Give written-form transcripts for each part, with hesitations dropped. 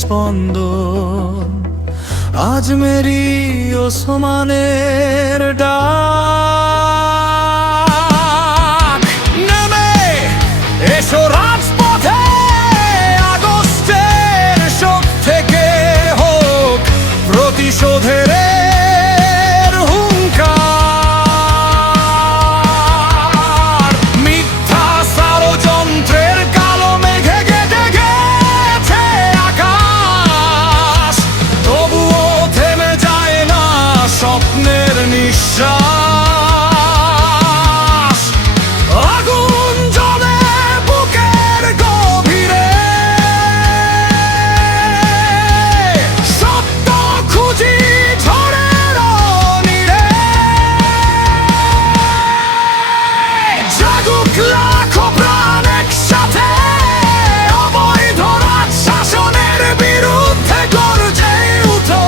স্পন্দন, আজমেরি ওসমানের ডাক। নেমে এসো রাজপথে, আগস্টের শোক থেকে হোক প্রতিশোধের হুঙ্কার। মিথ্যা ষড়যন্ত্রের কালো মেঘে গেঁথে গেছে আকাশ, তবুও থেমে যায় না স্বপ্নের নিঃশ্বাস। আগুন জ্বলে বুকের গভীরে, সত্য খুঁজি ঝড়ের নীড়ে। জাগুক লাখো প্রাণ একসাথে, অবৈধ রাজ শাসনের বিরুদ্ধে গর্জে উঠো।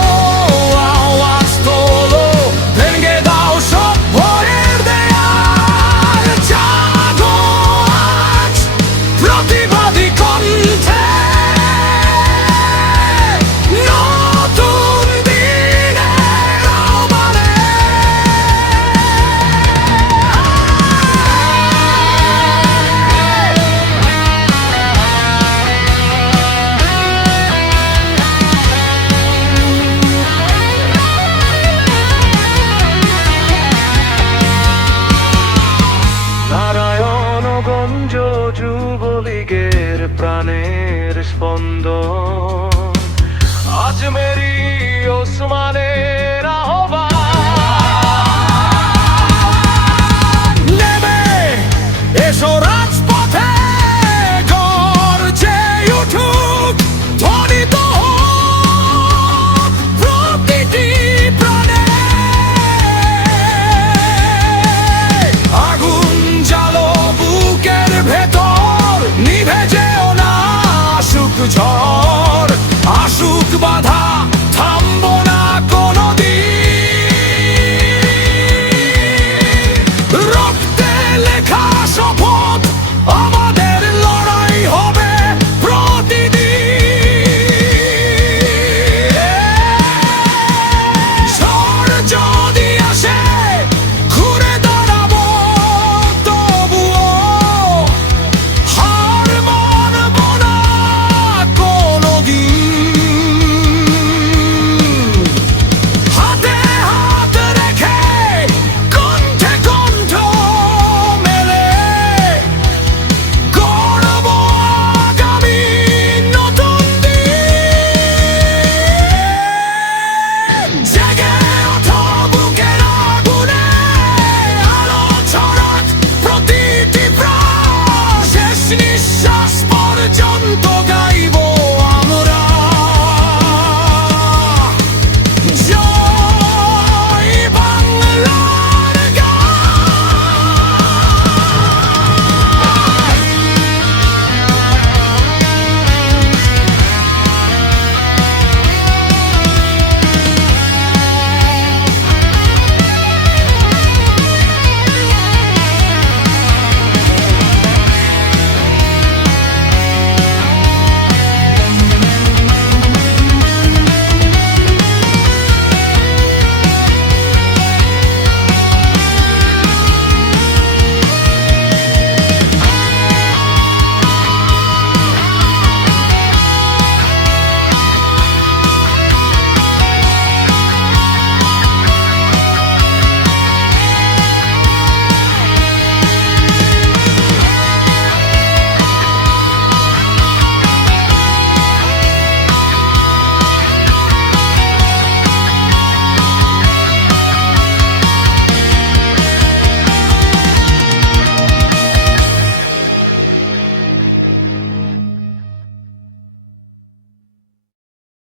আওয়াজ তোলো, ভেঙে দাও সব ভয়ের দেয়াল। জাগো আজ প্রতিবাদী কণ্ঠে, নতুন দিনের আহ্বানে। নারায়ণগঞ্জ যুবলীগের প্রাণের স্পন্দন।